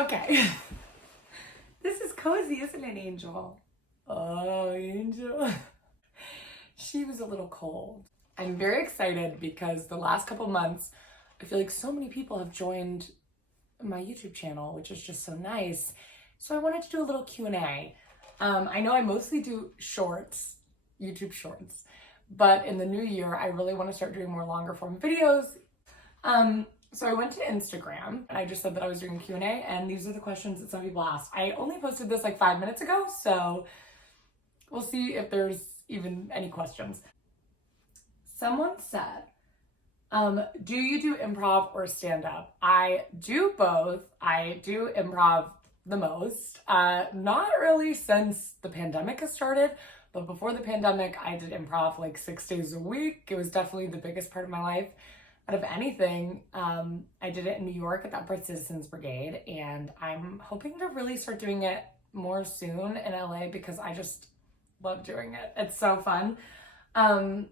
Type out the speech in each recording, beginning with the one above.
Okay. This is cozy, isn't it, Angel? Oh, Angel. She was a little cold. I'm very excited because the last couple months, I feel like so many people have joined my YouTube channel, which is just so nice. So I wanted to do a little Q&A. I know I mostly do shorts, YouTube shorts, but in the new year, I really want to start doing more longer form videos. So I went to Instagram and I just said that I was doing a Q&A, and these are the questions that some people asked. I only posted this like 5 minutes ago, so we'll see if there's even any questions. Someone said, do you do improv or stand-up? I do both. I do improv the most. Not really since the pandemic has started, but before the pandemic, I did improv like 6 days a week. It was definitely the biggest part of my life. Out of anything, I did it in New York at the Upright Citizens Brigade, and I'm hoping to really start doing it more soon in LA because I just love doing it. It's so fun. And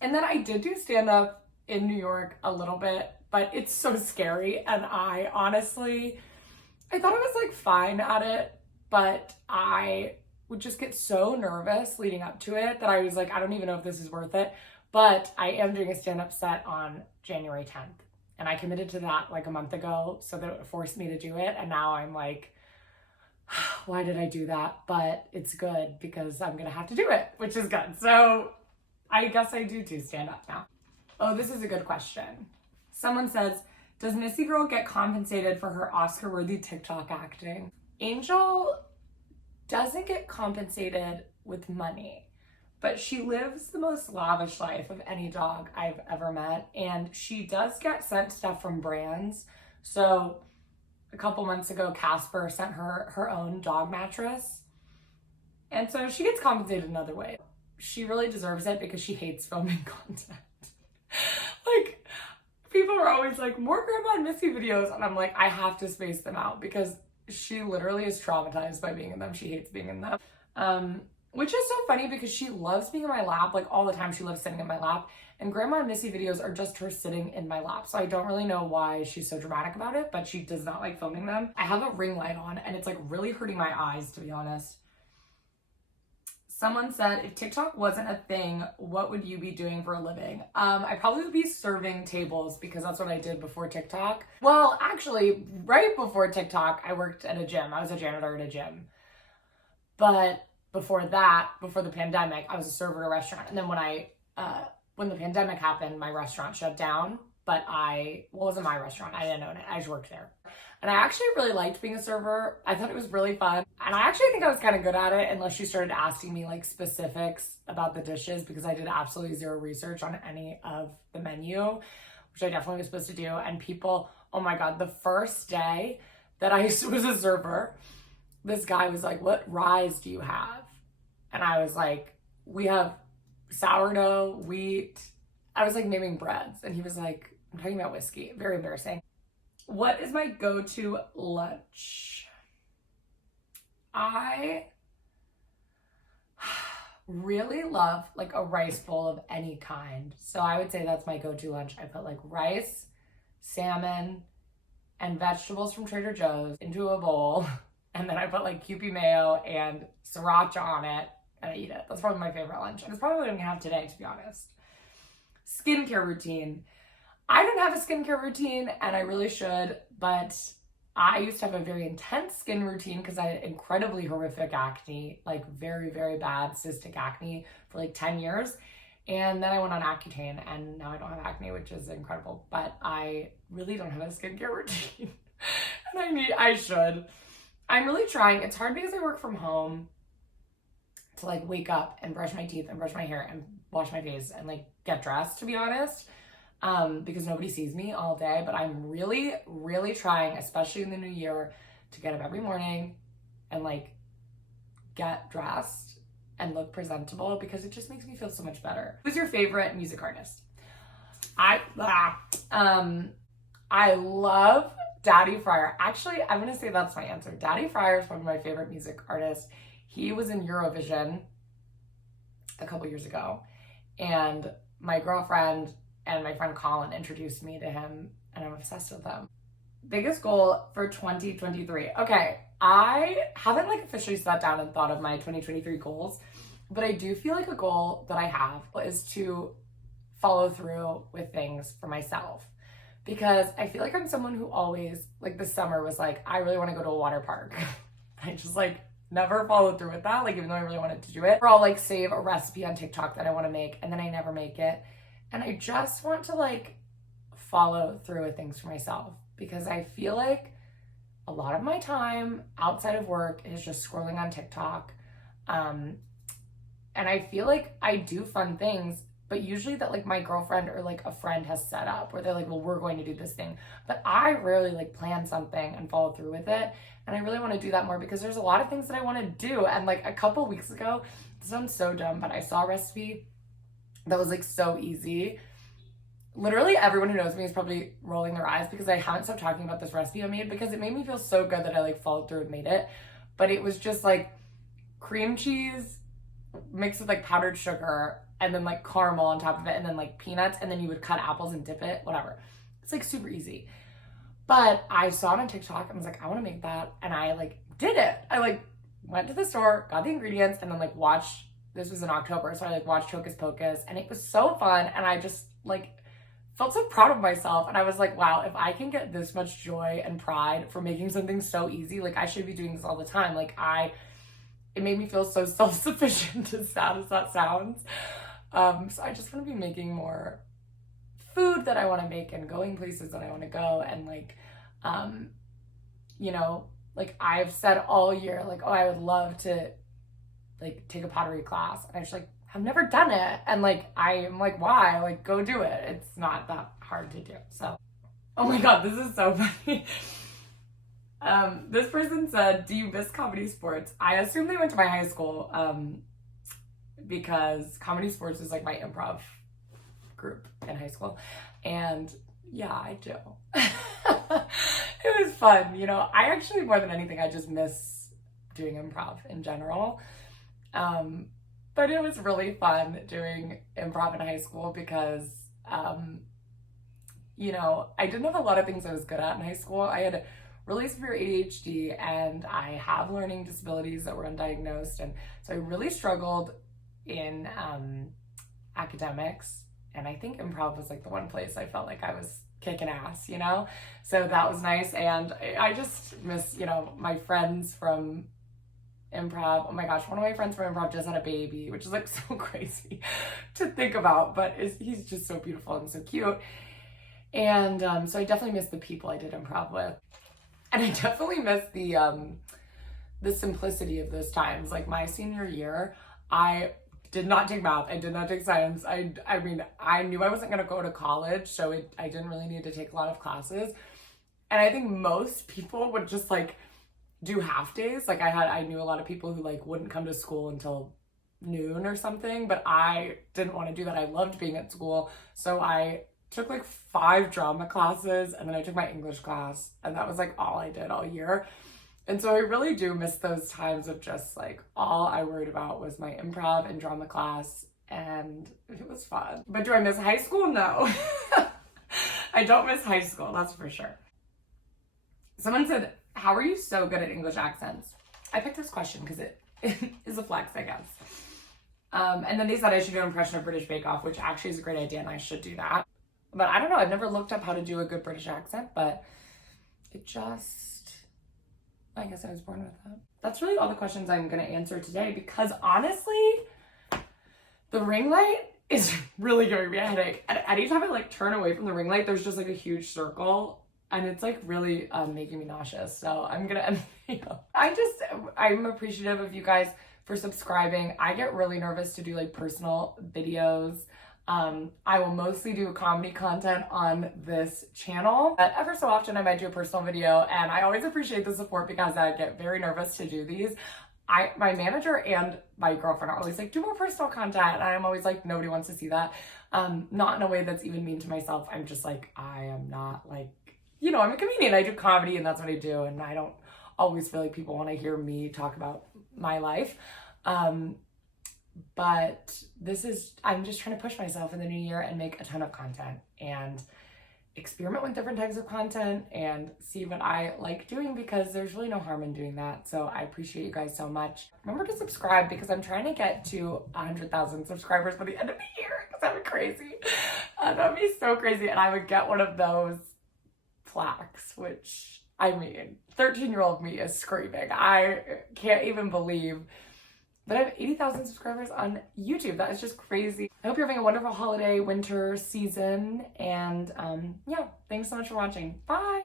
then I did do stand-up in New York a little bit, but it's so scary, and I thought I was like fine at it, but I would just get so nervous leading up to it that I was like, I don't even know if this is worth it. But I am doing a stand-up set on January 10th. And I committed to that like a month ago, so that it forced me to do it. And now I'm like, why did I do that? But it's good because I'm gonna have to do it, which is good. So I guess I do stand-up now. Oh, this is a good question. Someone says, does Missy Girl get compensated for her Oscar-worthy TikTok acting? Angel doesn't get compensated with money, but she lives the most lavish life of any dog I've ever met. And she does get sent stuff from brands. So a couple months ago, Casper sent her own dog mattress. And so she gets compensated another way. She really deserves it because she hates filming content. Like, people are always like, more Grandma and Missy videos. And I'm like, I have to space them out because she literally is traumatized by being in them. She hates being in them. Which is so funny because she loves being in my lap, like all the time. She loves sitting in my lap. And Grandma and Missy videos are just her sitting in my lap. So I don't really know why she's so dramatic about it, but she does not like filming them. I have a ring light on and it's like really hurting my eyes, to be honest. Someone said, if TikTok wasn't a thing, what would you be doing for a living? I probably would be serving tables because that's what I did before TikTok. Well, actually, right before TikTok, I worked at a gym. I was a janitor at a gym. But before that, before the pandemic, I was a server at a restaurant. And then when the pandemic happened, my restaurant shut down, but it wasn't my restaurant. I didn't own it. I just worked there. And I actually really liked being a server. I thought it was really fun. And I actually think I was kind of good at it unless you started asking me like specifics about the dishes because I did absolutely zero research on any of the menu, which I definitely was supposed to do. And people, oh my God, the first day that I was a server, this guy was like, what ryes do you have? And I was like, we have sourdough, wheat. I was like naming breads. And he was like, I'm talking about whiskey. Very embarrassing. What is my go-to lunch? I really love like a rice bowl of any kind. So I would say that's my go-to lunch. I put like rice, salmon, and vegetables from Trader Joe's into a bowl. And then I put like Kewpie mayo and sriracha on it and I eat it. That's probably my favorite lunch. And it's probably what I'm gonna have today, to be honest. Skincare routine. I don't have a skincare routine and I really should, but I used to have a very intense skin routine because I had incredibly horrific acne, like very, very bad cystic acne for like 10 years. And then I went on Accutane and now I don't have acne, which is incredible, but I really don't have a skincare routine. And I should. I'm really trying. It's hard because I work from home to like wake up and brush my teeth and brush my hair and wash my face and like get dressed, to be honest, because nobody sees me all day. But I'm really, really trying, especially in the new year, to get up every morning and like get dressed and look presentable because it just makes me feel so much better. Who's your favorite music artist? I love Daddy Fryer. Actually, I'm gonna say that's my answer. Daddy Fryer is one of my favorite music artists. He was in Eurovision a couple years ago, and my girlfriend and my friend Colin introduced me to him, and I'm obsessed with him. Biggest goal for 2023. Okay, I haven't like officially sat down and thought of my 2023 goals, but I do feel like a goal that I have is to follow through with things for myself. Because I feel like I'm someone who always, like this summer was like, I really want to go to a water park. I just like never followed through with that, like even though I really wanted to do it. Or I'll like save a recipe on TikTok that I want to make and then I never make it. And I just want to like follow through with things for myself because I feel like a lot of my time outside of work is just scrolling on TikTok. And I feel like I do fun things, but usually that like my girlfriend or like a friend has set up where they're like, well, we're going to do this thing. But I rarely like plan something and follow through with it. And I really want to do that more because there's a lot of things that I want to do. And like a couple weeks ago, this sounds so dumb, but I saw a recipe that was like so easy. Literally everyone who knows me is probably rolling their eyes because I haven't stopped talking about this recipe I made because it made me feel so good that I like followed through and made it. But it was just like cream cheese mixed with like powdered sugar and then like caramel on top of it and then like peanuts and then you would cut apples and dip it, whatever. It's like super easy. But I saw it on TikTok and was like, I want to make that. And I like did it. I like went to the store, got the ingredients and then like watched, this was in October. So I like watched Hocus Pocus and it was so fun. And I just like felt so proud of myself. And I was like, wow, if I can get this much joy and pride for making something so easy, like I should be doing this all the time. Like it made me feel so self-sufficient, as sad as that sounds. So I just want to be making more food that I want to make and going places that I want to go. And like, you know, like I've said all year, like, oh, I would love to like take a pottery class. And I just like, I've never done it. And like, I'm like, why? Like, go do it. It's not that hard to do. So, oh my God, this is so funny. This person said, do you miss comedy sports? I assume they went to my high school because comedy sports is like my improv group in high school. And yeah, I do. It was fun. You know, I actually, more than anything, I just miss doing improv in general. But it was really fun doing improv in high school because, you know, I didn't have a lot of things I was good at in high school. I had really severe ADHD and I have learning disabilities that were undiagnosed. And so I really struggled in academics. And I think improv was like the one place I felt like I was kicking ass, you know? So that was nice. And I just miss, you know, my friends from improv. Oh my gosh, one of my friends from improv just had a baby, which is like so crazy to think about, but he's just so beautiful and so cute. And so I definitely miss the people I did improv with. And I definitely miss the simplicity of those times. Like my senior year, I did not take math. I did not take science. I mean, I knew I wasn't going to go to college, so I didn't really need to take a lot of classes. And I think most people would just like do half days. Like I knew a lot of people who like wouldn't come to school until noon or something, but I didn't want to do that. I loved being at school. So I took like 5 drama classes and then I took my English class and that was like all I did all year. And so I really do miss those times of just like all I worried about was my improv and drama class and it was fun. But do I miss high school? No. I don't miss high school, that's for sure. Someone said, how are you so good at English accents? I picked this question because it is a flex, I guess. And then they said I should do an impression of British Bake Off, which actually is a great idea and I should do that. But I don't know, I've never looked up how to do a good British accent, but it just, I guess I was born with that. That's really all the questions I'm gonna answer today because honestly, the ring light is really giving me a headache. And anytime I like turn away from the ring light, there's just like a huge circle and it's like really making me nauseous. So I'm gonna end the video. I'm appreciative of you guys for subscribing. I get really nervous to do like personal videos. I will mostly do comedy content on this channel, but ever so often I might do a personal video and I always appreciate the support because I get very nervous to do these. My manager and my girlfriend are always like, do more personal content. And I'm always like, nobody wants to see that. Not in a way that's even mean to myself. I'm just like, I am not like, you know, I'm a comedian. I do comedy and that's what I do. And I don't always feel like people want to hear me talk about my life. But I'm just trying to push myself in the new year and make a ton of content. And experiment with different types of content and see what I like doing, because there's really no harm in doing that. So I appreciate you guys so much. Remember to subscribe, because I'm trying to get to 100,000 subscribers by the end of the year, because that'd be crazy. That'd be so crazy. And I would get one of those plaques, which, I mean, 13-year-old me is screaming. I can't even believe that I have 80,000 subscribers on YouTube. That is just crazy. I hope you're having a wonderful holiday winter season. And yeah, thanks so much for watching. Bye.